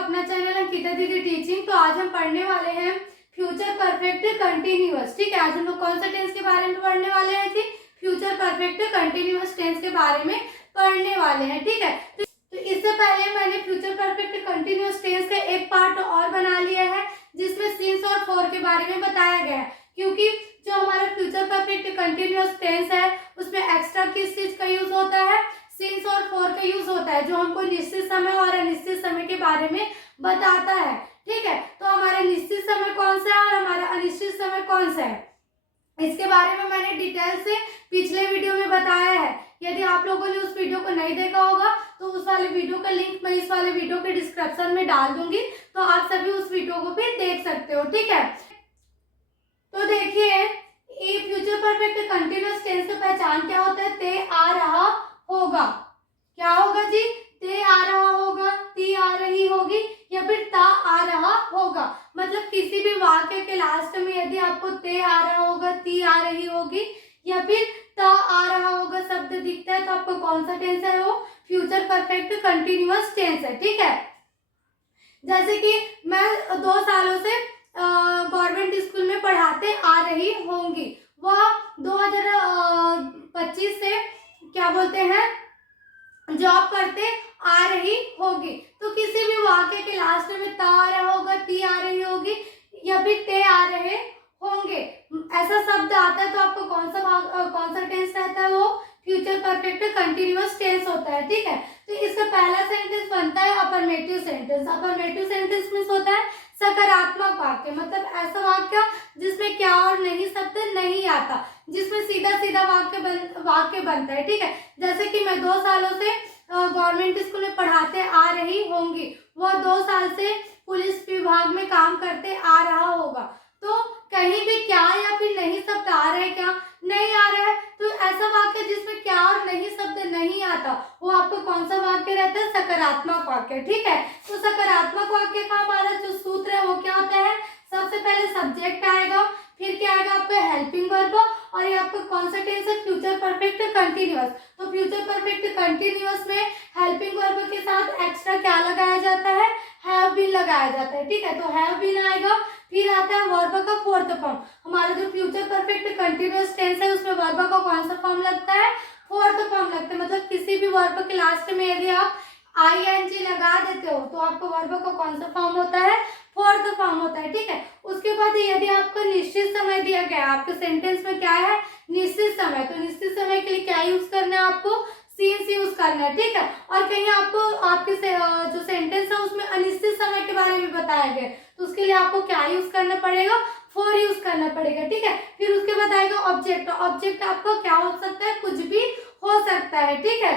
अपना चैनल अंकिता दीदी टीचिंग। तो आज हम पढ़ने वाले हैं फ्यूचर परफेक्ट कंटिन्यूअस। ठीक है, आज हम लोग कौन सा टेंस के बारे में पढ़ने वाले हैं जी? फ्यूचर परफेक्ट कंटिन्यूअस टेंस के बारे में पढ़ने वाले हैं। ठीक है, तो इससे पहले मैंने फ्यूचर परफेक्ट कंटिन्यूअस टेंस का एक पार्ट और बना लिया है जिसमें सिंस और फॉर के बारे में बताया गया है, क्योंकि जो हमारा फ्यूचर परफेक्ट कंटिन्यूअस टेंस है उसमें एक्स्ट्रा किस चीज का यूज होता है? सिंस और फॉर का यूज होता है, जो हमको निश्चित समय और अनिश्चित समय के बारे में बताता है। ठीक है, तो हमारा निश्चित समय कौन सा है और हमारा अनिश्चित समय कौन सा है, इसके बारे में मैंने डिटेल से पिछले वीडियो में बताया है। यदि आप लोगों ने उस वीडियो को नहीं देखा होगा तो उस वाले वीडियो का लिंक मैं इस वाले वीडियो के डिस्क्रिप्शन में डाल दूंगी, तो आप सभी उस वीडियो को भी देख सकते हो। ठीक है, तो देखिए ये फ्यूचर परफेक्ट कंटिन्यूअस टेंस की पहचान क्या होता है? ते आ रहा होगा। क्या होगा जी? ते आ रहा होगा, ती आ रही होगी या फिर ता आ रहा होगा। मतलब किसी भी वाक्य के लास्ट में यदि आपको ते आ रहा होगा, ती आ रही होगी या फिर ता आ रहा होगा शब्द दिखता है तो आपको कौन सा टेंस है? वो फ्यूचर परफेक्ट कंटिन्यूअस टेंस है। ठीक है, जैसे कि मैं 2 सालों से गवर्नमेंट स्कूल में पढ़ाते आ रही होंगी, वह 2025 से क्या बोलते हैं जॉब करते आ रही होगी। तो किसी भी वाक्य के लास्ट में ता आ रहा होगा, ती आ रही होगी या फिर ते आ रहे होंगे, ऐसा शब्द आता है तो आपको कौन सा टेंस रहता है? वो फ्यूचर परफेक्ट कंटिन्यूअस टेंस होता है। ठीक है, तो इसका पहला सेंटेंस बनता है affirmative sentence. Affirmative sentence means होता है सकारात्मक वाक्य, मतलब ऐसा वाक्य जिसमें क्या और नहीं शब्द नहीं आता, जिसमें सीधा सीधा वाक्य बनता है। ठीक है, जैसे कि मैं 2 सालों से गवर्नमेंट स्कूल में पढ़ाते आ रही होंगी, वह 2 साल से पुलिस विभाग में काम करते आ रहा होगा। तो कहीं भी क्या या फिर नहीं शब्द आ रहा है? क्या नहीं आ रहा है? तो ऐसा वाक्य जिसमें क्या और नहीं शब्द नहीं आता, वो आपको कौन सा वाक्य रहता है? सकारात्मक वाक्य। ठीक है, तो सकारात्मक वाक्य का हमारा जो सूत्र है वो क्या होता है? सबसे पहले सब्जेक्ट आएगा, फिर क्या आएगा आपका हेल्पिंग वर्ब, और ये आपका कौन सा टेंस है? Future perfect continuous. तो फ्यूचर परफेक्ट कंटिन्यूअस में हेल्पिंग वर्ब के साथ एक्स्ट्रा क्या लगाया जाता है? हैव बीन लगाया जाता है। ठीक है, तो हैव बीन आएगा, फिर आता है वर्ब का फोर्थ फॉर्म। हमारा जो फ्यूचर परफेक्ट कंटिन्यूअस टेंस है उसमें वर्ब का कौन सा फॉर्म लगता है? फोर्थ फॉर्म लगता है। मतलब किसी भी वर्ब के लास्ट में यदि आप ing लगा देते हो तो आपको वर्ब का कौन सा फॉर्म होता है? फोर्थ फॉर्म होता है। ठीक है, उसके बाद यदि आपको निश्चित समय दिया गया, आपके सेंटेंस में क्या है? निश्चित समय, तो निश्चित समय के लिए क्या यूज करना है? आपको सीन्स यूज करना है। ठीक है, और कहीं आपको आपके जो सेंटेंस है उसमें अनिश्चित समय के बारे में बताया गया तो उसके लिए आपको क्या यूज करना पड़ेगा? फॉर यूज करना पड़ेगा। ठीक है, फिर उसके बाद आएगा ऑब्जेक्ट। ऑब्जेक्ट आपको क्या हो सकता है? कुछ भी हो सकता है। ठीक है,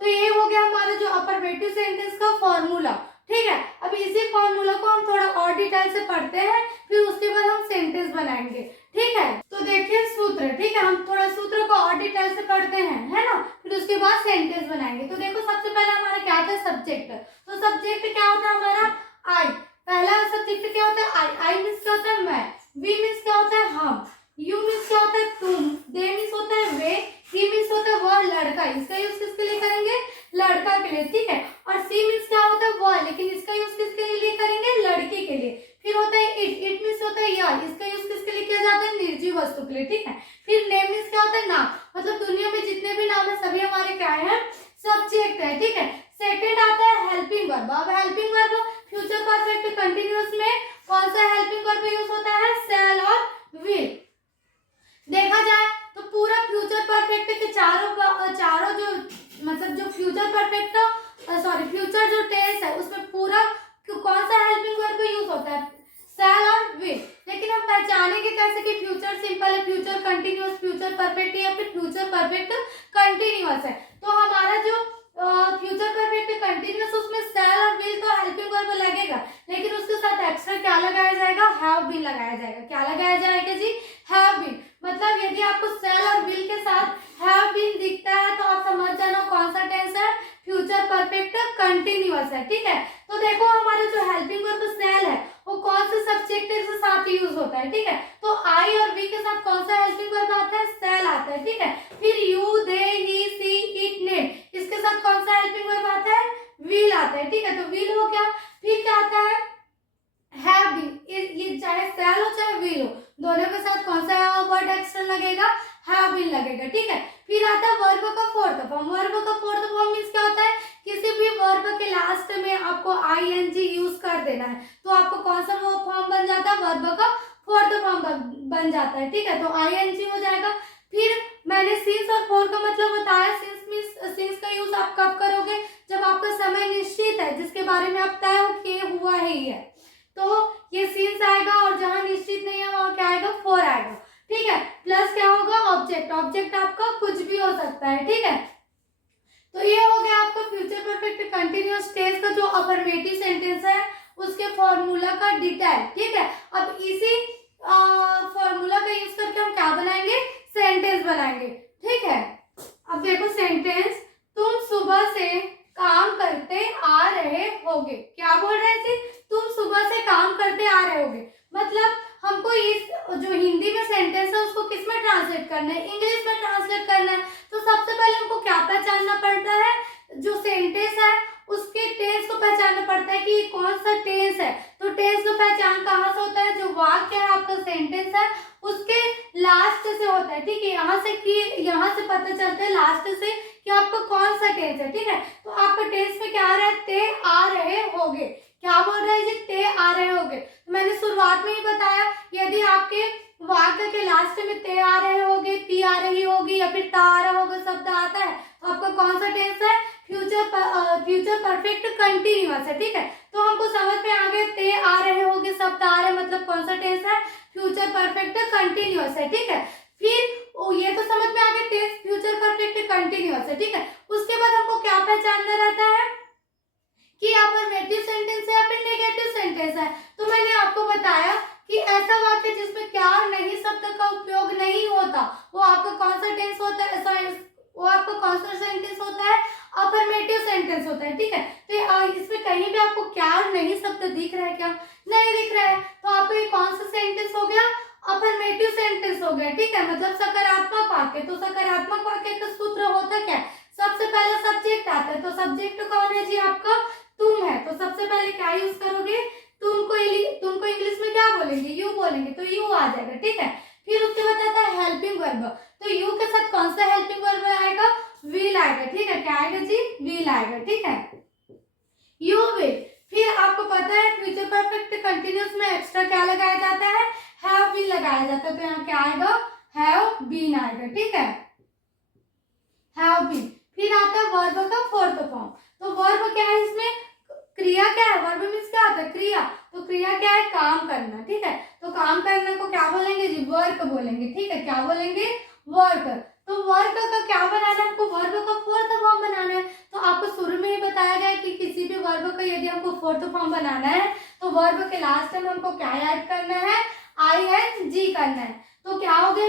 तो ये हो गया हमारा जो अफर्मेटिव सेंटेंस का फॉर्मूला। ठीक है, अब इसी फॉर्मूला को हम थोड़ा और डिटेल से पढ़ते हैं, फिर उसके बाद हम सेंटेंस बनाएंगे। ठीक है, तो देखिए सूत्र। ठीक है, हम थोड़ा सूत्र को और डिटेल से पढ़ते हैं, है ना, फिर उसके बाद सेंटेंस बनाएंगे। तो देखो सबसे पहले हमारा क्या था? सब्जेक्ट। तो सब्जेक्ट क्या होता है हमारा? आई। पहला सब्जेक्ट क्या होता है? आई। आई मीन्स क्या होता है? मैं। वी मीन्स क्या होता है? हम। यू मीन्स क्या होता है? तुम। दे मीन्स होता है वे। ही मीन्स होता है वह, लड़का। इसका यूज किसके लिए करेंगे? लड़का के लिए। ठीक है, और सी मीन्स क्या होता है? वह, लेकिन इसका यूज किसके लिए करेंगे? लड़के के लिए। फिर होता है इट। इट मीन्स होता है यह, इसका यूज किसके लिए किया जाता है? निर्जीव वस्तु के लिए। ठीक है, फिर नेम मीन्स क्या होता है? नाम। मतलब दुनिया में जितने भी नाम है सभी हमारे क्या है? सब्जेक्ट है। ठीक है, सेकंड आता है हेल्पिंग वर्ब। अब helping verb future perfect continuous में कौन सा हेल्पिंग वर्ब यूज होता है? शैल और विल। देखा जाए तो पूरा फ्यूचर परफेक्ट के चारों जो मतलब जो फ्यूचर परफेक्ट फ्यूचर जो टेंस है उसमें पूरा कौन सा हेल्पिंग वर्ब यूज होता है? शैल और विल। लेकिन हम पहचानेंगे कैसे कि फ्यूचर सिंपल है, फ्यूचर कंटिन्यूअस, फ्यूचर परफेक्ट या फिर फ्यूचर परफेक्ट कंटिन्यूअस है? तो हमारा जो फ्यूचर परफेक्ट कंटिन्यूअस उसमें शैल और विल तो हेल्पिंग वर्ब लगेगा, लेकिन उसके साथ एक्स्ट्रा क्या लगाया जाएगा? हैव बीन लगाया जाएगा। क्या लगाया जाएगा जी? Have been. मतलब यदि आपको शैल और विल के साथ हैव बीन दिखता है तो आप समझ जाना कौन सा टेंस है? फ्यूचर परफेक्ट कंटिन्यूअस है। ठीक है, तो देखो हमारा जो हेल्पिंग वर्ब शैल है वो कौन से सब्जेक्ट के साथ यूज होता है? ठीक है, तो आई और वी के साथ कौन सा हेल्पिंग वर्ब आता है? शैल आता है। ठीक है, फिर you, they, he, she, it, name, इसके साथ कौन सा हेल्पिंग वर्ब आता है? विल आता है, ठीक है, तो विल हो गया। फिर क्या आता है, हैव बीन, ये चाहे शैल हो चाहे विल हो, दोनों के साथ कौन सा वर्ड एक्स्ट्रा लगेगा, हैव बीन लगेगा, ठीक है। फिर आता है वर्ब का फोर्थ फॉर्म। वर्ब का फोर्थ फॉर्म मींस क्या होता है, किसी भी वर्ब के लास्ट में आपको आईएनजी यूज कर देना है, तो आपको कौन सा वो फॉर्म बन जाता है, वर्ब का फोर्थ फॉर्म बन जाता है, ठीक है, तो आईएनजी हो जाएगा। फिर मैंने सिंस और फॉर का मतलब बताया। सिंस का यूज आप कब करोगे, जब आपका समय निश्चित है, जिसके बारे में आप तय किए हुआ ही है, तो ये सिंस आएगा, और जहां निश्चित नहीं है वहां क्या आएगा, फॉर आएगा, ठीक है। प्लस क्या होगा, ऑब्जेक्ट। ऑब्जेक्ट आपका कुछ भी हो सकता है, ठीक है। तो ये हो गया आपका फ्यूचर परफेक्ट कंटिन्यूअस टेंस का जो अफर्मेटिव सेंटेंस है उसके फॉर्मूला का डिटेल, ठीक है। अब इसी फॉर्मूला का यूज करके हम क्या बनाएंगे, सेंटेंस बनाएंगे, ठीक है। अब देखो सेंटेंस, तुम सुबह से काम करते आ रहे होगे। क्या बोल रहे थे, तुम सुबह से काम करते आ रहे होगे, मतलब हमको इस जो हिंदी में सेंटेंस है उसको किस में ट्रांसलेट करना है, इंग्लिश में ट्रांसलेट करना है। तो सबसे पहले हमको क्या पहचानना पड़ता है, जो सेंटेंस है उसके टेंस को पहचानना पड़ता है कि कौन सा टेंस है। तो टेंस का पहचान कहाँ से होता है, जो वाक्य है आपका सेंटेंस है उसके लास्ट से होता है, ठीक है। यहाँ से पता चलता है लास्ट से कि आपका कौन सा टेंस है, ठीक है। तो आपका टेंस में क्या आ रहा है, ते आ रहे होगे। क्या बोल रहा है जी, ते आ रहे होगे। तो मैंने शुरुआत में ही बताया, यदि आपके वाक्य के लास्ट में ते आ रहे होगे, ती आ रही होगी या फिर ता आ रहा होगा शब्द आता है, तो आपका कौन सा टेंस है, फ्यूचर परफेक्ट कंटिन्यूअस है, ठीक है। तो हमको समझ में आ गया, ते आ रहे होगे शब्द आ रहे मतलब कौन सा टेंस है, फ्यूचर परफेक्ट कंटिन्यूअस है, ठीक है। फिर ये तो समझ में आ गया, टेंस फ्यूचर परफेक्ट कंटिन्यूअस है, ठीक है। उसके बाद हमको क्या पहचानना रहता है कि अफर्मेटिव सेंटेंस है या फिर नेगेटिव सेंटेंस है। तो मैंने आपको बताया कि ऐसा वाक्य जिसमें क्या नहीं शब्द का उपयोग नहीं होता, वो आपका कौन सा टेंस होता है, वो आपका कौन सा सेंटेंस होता है, अफर्मेटिव सेंटेंस होता है, ठीक है। तो इसमें कहीं भी आपको क्या नहीं शब्द दिख रहा है, क्या नहीं दिख रहा है, तो आपको ये कौन सा सेंटेंस हो गया, अफर्मेटिव सेंटेंस हो गया, ठीक है, मतलब सकारात्मक वाक्य। तो सकारात्मक वाक्य का सूत्र होता क्या है, सबसे पहले सब्जेक्ट आता है, तो सब्जेक्ट कौन है जी, आपका तुम है। तो सबसे पहले क्या यूज करोगे, तुमको इंग्लिश में क्या बोलेंगे, यू बोलेंगे, तो यू आ जाएगा, ठीक है। फिर उसके बाद आता है हेल्पिंग वर्ब। तो यू के साथ कौन सा हेल्पिंग वर्ब आएगा, विल आएगा, ठीक है। क्या आएगा जी, विल आएगा, ठीक है, यू विल। फिर आपको पता है फ्यूचर परफेक्ट कंटिन्यूअस में एक्स्ट्रा क्या लगाया जाता है, हैव बीन लगाया जाता है। तो यहाँ क्या आएगा, हैव बीन आएगा, ठीक है, हैव बीन। फिर आता है वर्ब का फोर्थ फॉर्म। तो वर्ब क्या है, इसमें क्रिया क्या है, वर्ब मींस क्या होता है, क्रिया। तो क्रिया क्या है, काम करना, ठीक है। तो काम करने को क्या बोलेंगे जी, वर्क बोलेंगे, ठीक है। क्या बोलेंगे, वर्क। तो वर्क का क्या बनाना है हमको, वर्ब का फोर्थ फॉर्म बनाना है। तो आपको शुरू में ही बताया गया कि किसी भी वर्ब का यदि हमको फोर्थ फॉर्म बनाना है तो वर्ब के लास्ट में हमको क्या ऐड करना है, ING करना है। तो क्या हो गया,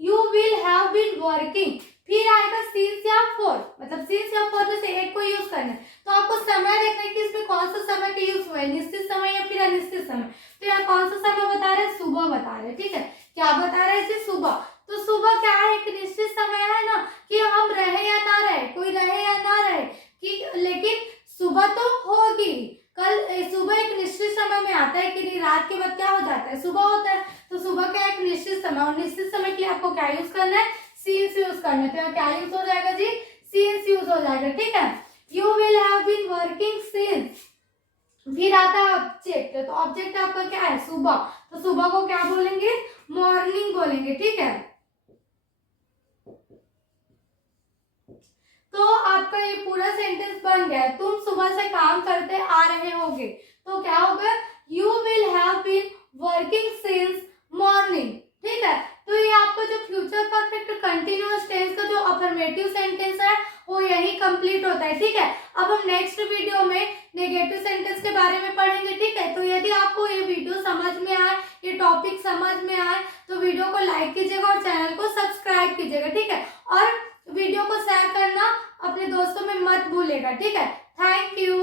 you will have been working. फिर आएगा सिंस या फॉर, मतलब सिंस या फॉर में से एक को यूज करना है। तो आपको समय देखना है कि इसमें कौन सा समय का यूज हुआ है, निश्चित समय या फिर अनिश्चित समय। तो यहाँ कौन सा समय बता रहे हैं, सुबह बता रहे हैं, ठीक है। क्या बता रहे हैं, सुबह। तो सुबह क्या है, एक निश्चित समय है ना, कि हम रहे या ना रहे, कोई रहे या ना रहे, कि लेकिन सुबह तो होगी। कल सुबह एक निश्चित समय में आता है कि नहीं, रात के बाद क्या हो जाता है, सुबह होता है। तो सुबह क्या एक निश्चित समय, और निश्चित समय के लिए आपको क्या यूज करना है, सिंस यूज करना है। तो यहाँ क्या यूज हो जाएगा जी, सिंस यूज हो जाएगा, ठीक है। You will have been working since. फिर आता है ऑब्जेक्ट। तो ऑब्जेक्ट आपका क्या है, सुबह। तो सुबह को क्या बोलेंगे, मॉर्निंग बोलेंगे, ठीक है। तो आपका ये पूरा सेंटेंस बन गया है, तुम सुबह से काम करते आ रहे होगे। तो क्या होगा, you will have been working since morning, ठीक है। तो ये आपका जो फ्यूचर परफेक्ट कंटिन्यूअस टेंस का जो अफर्मेटिव सेंटेंस है वो यही कंप्लीट होता है, ठीक है। अब हम नेक्स्ट वीडियो में नेगेटिव सेंटेंस के बारे में पढ़ेंगे, ठीक है। तो यदि आपको ये वीडियो समझ में आए, ये टॉपिक समझ में आए, तो वीडियो को लाइक कीजिएगा और चैनल को सब्सक्राइब कीजिएगा, ठीक है। और वीडियो को शेयर करना अपने दोस्तों में मत भूलिएगा, ठीक है। Thank you.